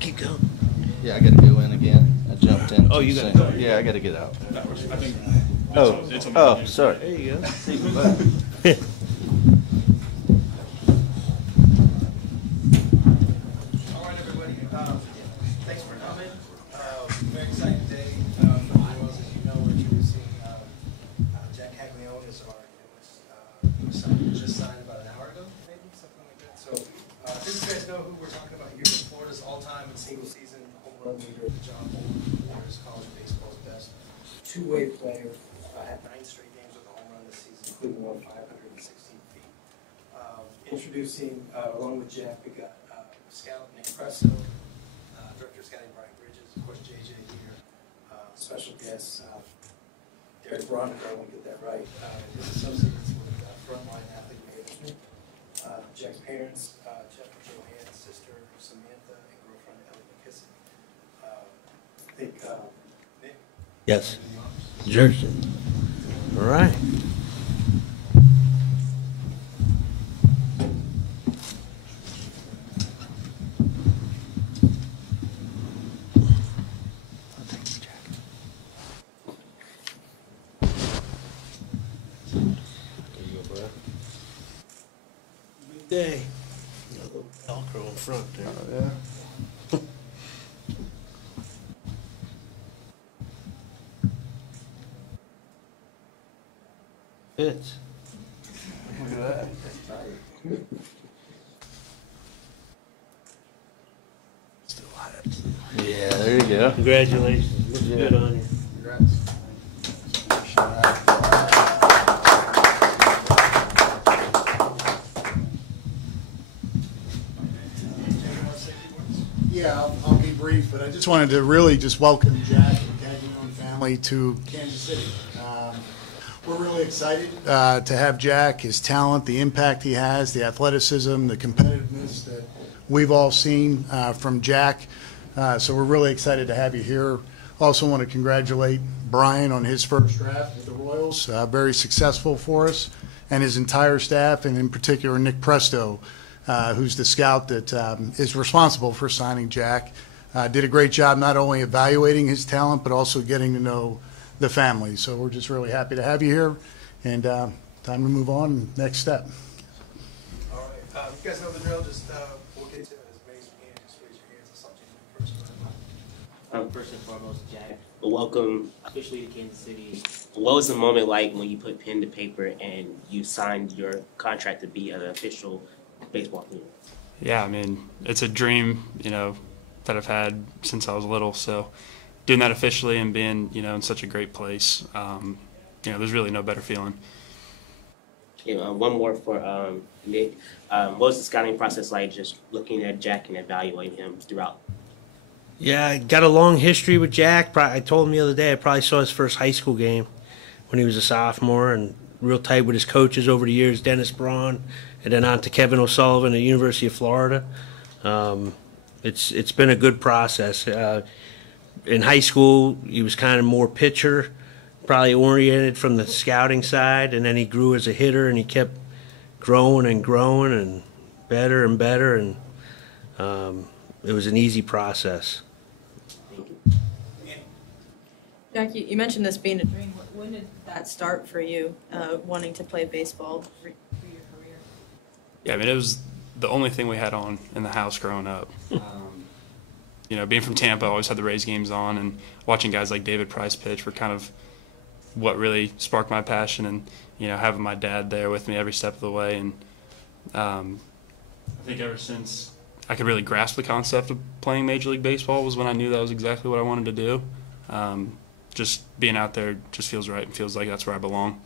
Keep going. Yeah, I got to go in again. I jumped in. Oh, you got to go. Yeah, I got to get out. I think Oh, sorry. There you go. All right, everybody. Thanks for coming. Very exciting day for the Royals. As you know, we're introducing Jac Caglianone as our just signed about an hour ago, maybe something like that. So, if you guys know who we're talking about here, Florida's all-time and single-season home run leader, John Florida's college baseball's best two-way player. Had 9 straight games with a home run this season, including one 516 feet. Introducing, along with Jack, we got scout Nick Presso, director of scouting Brian Bridges, of course JJ here, special guest Derek Veronica, I want to get that right, his associates with Frontline Athlete Management, Jack's parents, Jeff and Joanne's sister Samantha, and girlfriend Ellie McKissick. I think Nick? Yes. Jersey. All right. Big day. A little Velcro in front there. Oh, yeah. Fits. Look at that. Still hot. Yeah, there you go. Congratulations. Looks good on you. Yeah, I'll be brief, but I just wanted to really just welcome Jack and the Caglianone family to Kansas City. We're really excited to have Jack, his talent, the impact he has, the athleticism, the competitiveness that we've all seen from Jack. So we're really excited to have you here. Also want to congratulate Brian on his first draft with the Royals. Very successful for us, and his entire staff, and in particular Nick Presto, who's the scout that is responsible for signing Jack. Did a great job not only evaluating his talent, but also getting to know the family. So we're just really happy to have you here, and time to move on. Next step. All right. You guys know the drill. Just we'll get to it as many as we can. Just raise your hands. I'll start you first. First and foremost, Jack, welcome officially to Kansas City. What was the moment like when you put pen to paper and you signed your contract to be an official baseball player? Yeah, I mean, it's a dream, that I've had since I was little. So doing that officially and being, in such a great place, there's really no better feeling. One more for Nick. What was the scouting process like, just looking at Jack and evaluating him throughout? Yeah, I got a long history with Jack. I told him the other day I probably saw his first high school game when he was a sophomore, and real tight with his coaches over the years, Dennis Braun, and then on to Kevin O'Sullivan at the University of Florida. It's been a good process. In high school, he was kind of more pitcher, probably oriented from the scouting side, and then he grew as a hitter, and he kept growing and growing and better, and it was an easy process. Jack, you mentioned this being a dream. When did that start for you, wanting to play baseball for your career? Yeah, I mean, it was the only thing we had on in the house growing up. Being from Tampa, I always had the Rays games on, and watching guys like David Price pitch were kind of what really sparked my passion, and, having my dad there with me every step of the way. And I think ever since I could really grasp the concept of playing Major League Baseball was when I knew that was exactly what I wanted to do. just being out there just feels right and feels like that's where I belong.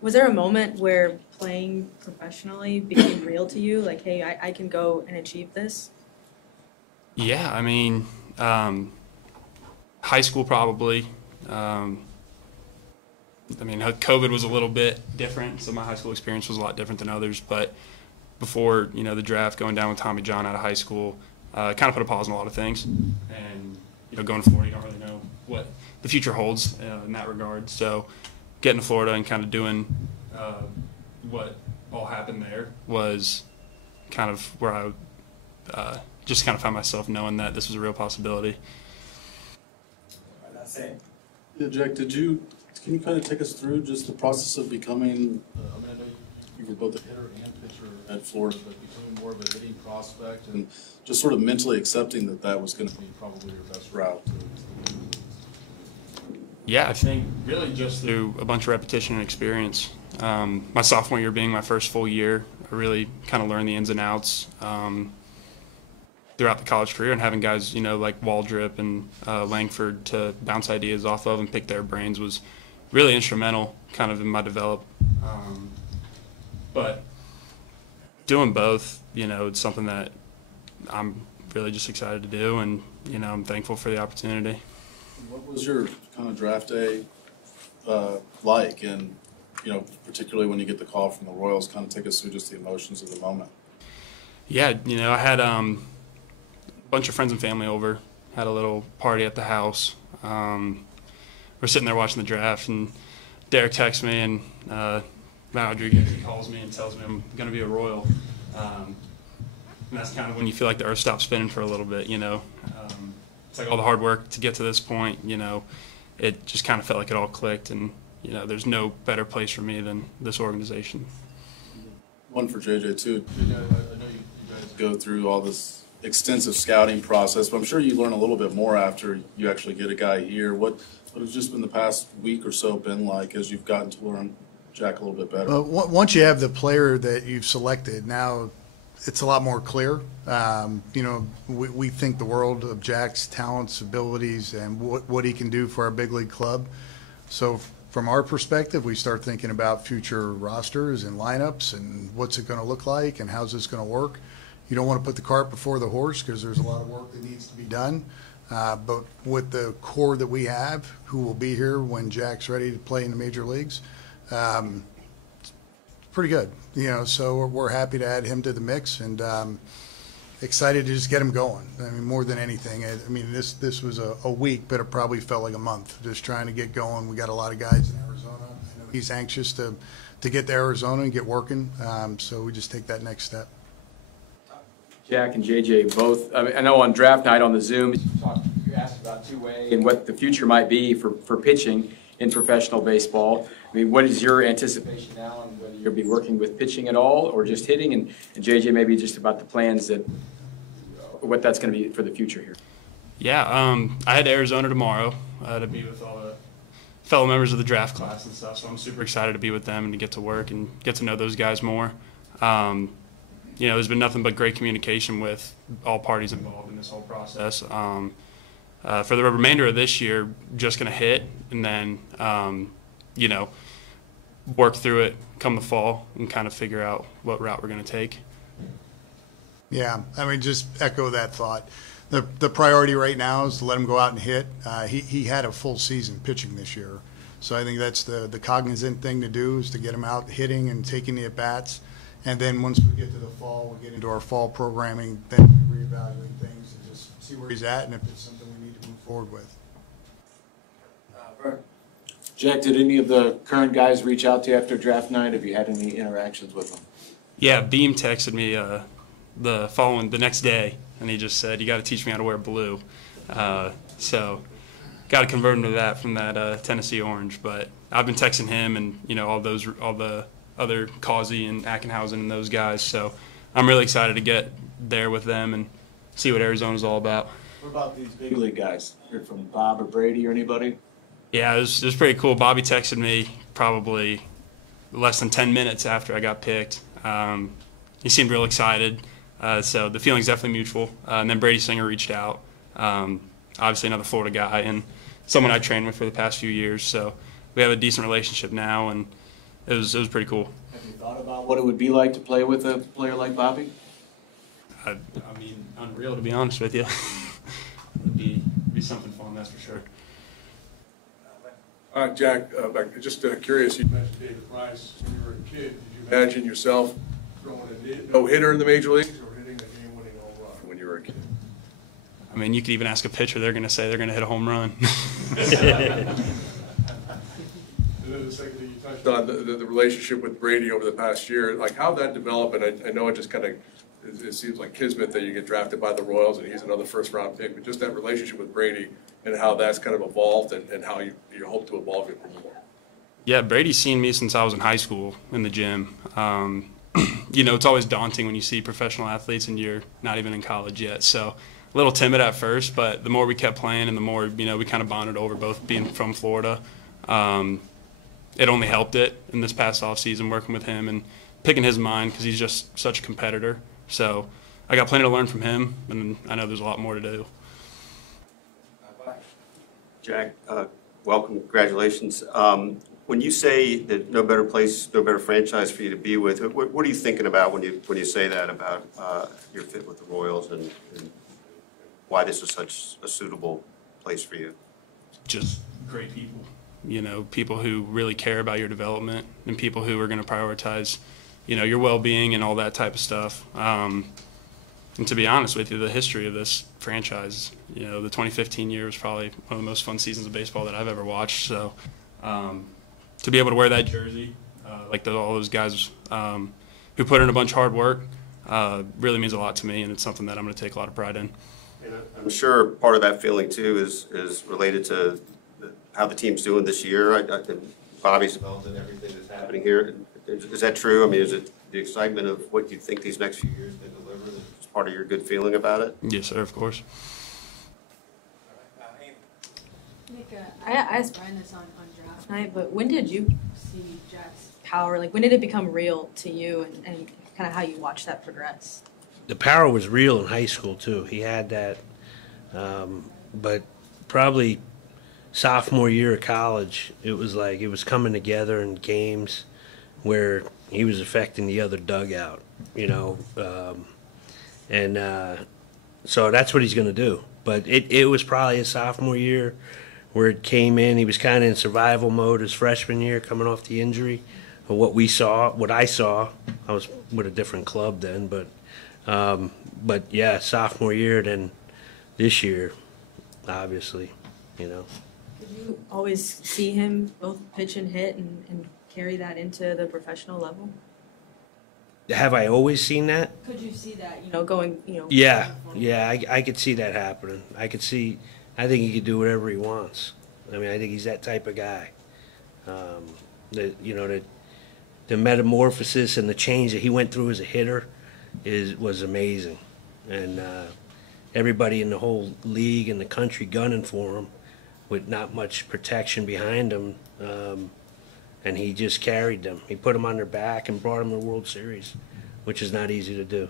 Was there a moment where playing professionally became real to you? Like, hey, I can go and achieve this? Yeah, I mean, high school probably. I mean, COVID was a little bit different, so my high school experience was a lot different than others. But before, the draft, going down with Tommy John out of high school, kind of put a pause on a lot of things. And, going to Florida, you don't really know what the future holds in that regard. So getting to Florida and kind of doing what all happened there was kind of where I just kind of found myself knowing that this was a real possibility. That's it. Yeah, Jack, can you kind of take us through just the process of becoming, I mean, I know you were both a hitter and pitcher at Florida, but becoming more of a hitting prospect and just sort of mentally accepting that was going to be probably your best route to Yeah, I think really just through a bunch of repetition and experience. My sophomore year being my first full year, I really kind of learned the ins and outs throughout the college career, and having guys, like Waldrop and Langford to bounce ideas off of and pick their brains was really instrumental kind of in my development. But doing both, it's something that I'm really just excited to do, and, I'm thankful for the opportunity. What was your kind of draft day like? And, particularly when you get the call from the Royals, kind of take us through just the emotions of the moment. Yeah, I had a bunch of friends and family over, had a little party at the house. We're sitting there watching the draft, and Derek texts me, and Matt Rodriguez calls me and tells me I'm going to be a Royal. And that's kind of when you feel like the earth stops spinning for a little bit, It's like all the hard work to get to this point, it just kind of felt like it all clicked, and, there's no better place for me than this organization. One for JJ, too. I know you guys go through all this extensive scouting process, but I'm sure you learn a little bit more after you actually get a guy here. What has just been the past week or so been like as you've gotten to learn Jack a little bit better? Once you have the player that you've selected, now it's a lot more clear. We think the world of Jack's talents, abilities, and what he can do for our big league club. So from our perspective, we start thinking about future rosters and lineups and what's it going to look like and how's this going to work. You don't want to put the cart before the horse because there's a lot of work that needs to be done. But with the core that we have, who will be here when Jack's ready to play in the major leagues, it's pretty good. So we're happy to add him to the mix, and excited to just get him going. I mean, more than anything, this was a week, but it probably felt like a month just trying to get going. We got a lot of guys in Arizona. I know he's anxious to get to Arizona and get working, so we just take that next step. Jack and JJ both, I know on draft night on the Zoom, you asked about two-way and what the future might be for pitching in professional baseball. I mean, what is your anticipation now, and whether you'll be working with pitching at all or just hitting? And JJ, maybe just about the plans what that's going to be for the future here. Yeah, I head to Arizona tomorrow to be with all the fellow members of the draft class and stuff, so I'm super excited to be with them and to get to work and get to know those guys more. There's been nothing but great communication with all parties involved in this whole process. For the remainder of this year, just going to hit and then, work through it come the fall and kind of figure out what route we're going to take. Yeah, just echo that thought. The priority right now is to let him go out and hit. He had a full season pitching this year, so I think that's the cognizant thing to do is to get him out hitting and taking the at-bats. And then once we get to the fall, we'll get into our fall programming, then reevaluate things and just see where he's at and if it's something we need to move forward with. Jack, did any of the current guys reach out to you after draft night? Have you had any interactions with them? Yeah, Beam texted me the next day, and he just said, "You got to teach me how to wear blue." So got to convert him to that from that Tennessee orange. But I've been texting him and all the other Causey and Ackenhausen and those guys. So I'm really excited to get there with them and see what Arizona's all about. What about these big league guys? Heard from Bob or Brady or anybody? Yeah, it was pretty cool. Bobby texted me probably less than 10 minutes after I got picked. He seemed real excited. So the feeling's definitely mutual. And then Brady Singer reached out, obviously another Florida guy, and someone I trained with for the past few years. So we have a decent relationship now, and it was pretty cool. Have you thought about what it would be like to play with a player like Bobby? I mean, unreal, to be honest with you. It'd be something fun, that's for sure. Jack, just curious, you mentioned David Price when you were a kid. Did you imagine yourself throwing a no-hitter in the major leagues or hitting a game-winning home run when you were a kid? I mean, you could even ask a pitcher, they're going to say they're going to hit a home run. And then the second thing you touched on, the relationship with Brady over the past year, like how that developed, and I know it just kind of, it seems like kismet that you get drafted by the Royals and he's another first-round pick, but just that relationship with Brady and how that's kind of evolved and how you hope to evolve it more. Yeah, Brady's seen me since I was in high school in the gym. You know, it's always daunting when you see professional athletes and you're not even in college yet. So a little timid at first, but the more we kept playing and the more, you know, we kind of bonded over both being from Florida. It only helped it in this past offseason working with him and picking his mind because he's just such a competitor. So I got plenty to learn from him, and I know there's a lot more to do. Jack, welcome, congratulations. When you say that no better place, no better franchise for you to be with, what are you thinking about when you say that about your fit with the Royals and why this is such a suitable place for you? Just great people, you know, people who really care about your development and people who are going to prioritize, you know, your well-being and all that type of stuff. And to be honest with you, the history of this franchise, you know, the 2015 year was probably one of the most fun seasons of baseball that I've ever watched. So to be able to wear that jersey, like all those guys who put in a bunch of hard work, really means a lot to me, and it's something that I'm going to take a lot of pride in. And I'm sure part of that feeling, too, is related to how the team's doing this year. Bobby's involved in everything that's happening here. Is that true? I mean, is it the excitement of what you think these next few years can deliver that's part of your good feeling about it? Yes, sir, of course. Nick, I asked Brian this on draft night, but when did you see Jac's power? Like, when did it become real to you and kind of how you watched that progress? The power was real in high school, too. He had that. But probably sophomore year of college, it was like it was coming together in games where he was affecting the other dugout, you know. So that's what he's going to do. But it was probably his sophomore year where it came in. He was kind of in survival mode his freshman year coming off the injury. But what I saw, I was with a different club then, but yeah, sophomore year, then this year, obviously, you know. Did you always see him both pitch and hit and carry that into the professional level? Have I always seen that? Could you see that, you know, going, you know? Yeah, I could see that happening. I think he could do whatever he wants. I mean, I think he's that type of guy. The metamorphosis and the change that he went through as a hitter was amazing. And everybody in the whole league and the country gunning for him with not much protection behind him. And he just carried them. He put them on their back and brought them to the World Series, which is not easy to do.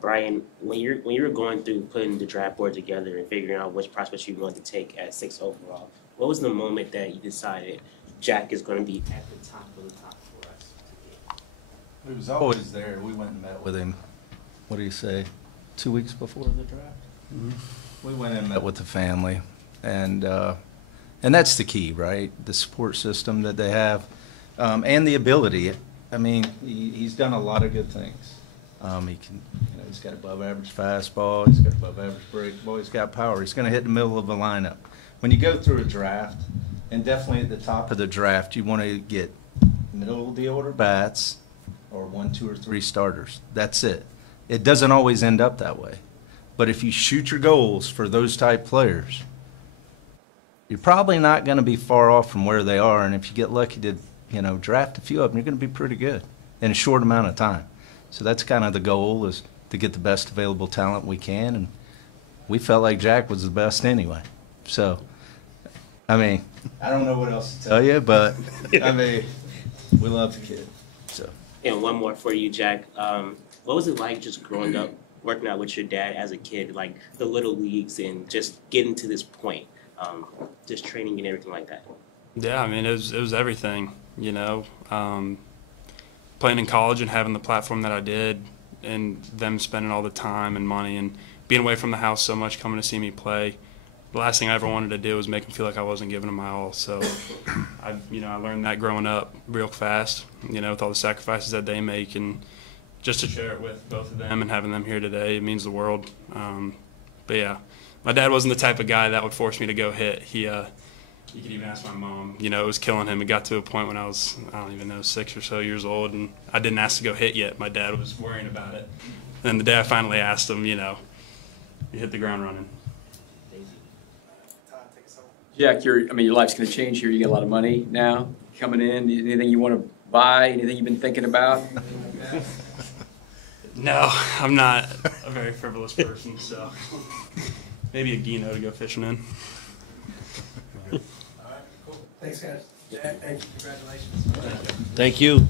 Brian, when you were going through putting the draft board together and figuring out which prospects you wanted to take at 6 overall, what was the moment that you decided Jac is going to be at the top of the top for us today? He was always there. We went and met with him, what do you say, 2 weeks before the draft? Mm-hmm. We went and met with the family, and that's the key, right? The support system that they have, and the ability. I mean, he's done a lot of good things. He's got above average fastball, he's got above average breakball, he's got power. He's going to hit the middle of the lineup. When you go through a draft, and definitely at the top of the draft, you want to get middle of the order bats or 1, 2, or 3 starters. That's it. It doesn't always end up that way. But if you shoot your goals for those type players, you're probably not going to be far off from where they are. And if you get lucky to, draft a few of them, you're going to be pretty good in a short amount of time. So that's kind of the goal, is to get the best available talent we can. And we felt like Jac was the best anyway. So, I mean, I don't know what else to tell you, but, I mean, we love the kid. So. And one more for you, Jac. What was it like just growing up working out with your dad as a kid, like the little leagues and just getting to this point, just training and everything like that? Yeah, I mean, it was everything, you know. Playing in college and having the platform that I did, and them spending all the time and money and being away from the house so much, coming to see me play. The last thing I ever wanted to do was make them feel like I wasn't giving them my all. So, I learned that growing up real fast, you know, with all the sacrifices that they make, and just to share it with both of them and having them here today, it means the world. But yeah, my dad wasn't the type of guy that would force me to go hit. You could even ask my mom, you know, it was killing him. It got to a point when I was, I don't even know, 6 or so years old, and I didn't ask to go hit yet. My dad was worrying about it. And the day I finally asked him, you know, he hit the ground running. Jack, your life's going to change here. You got a lot of money now coming in. Anything you want to buy? Anything you've been thinking about? No, I'm not a very frivolous person, so maybe a Gino to go fishing in. All right, cool. Thanks, guys. Jack, thank you. Congratulations. Thank you.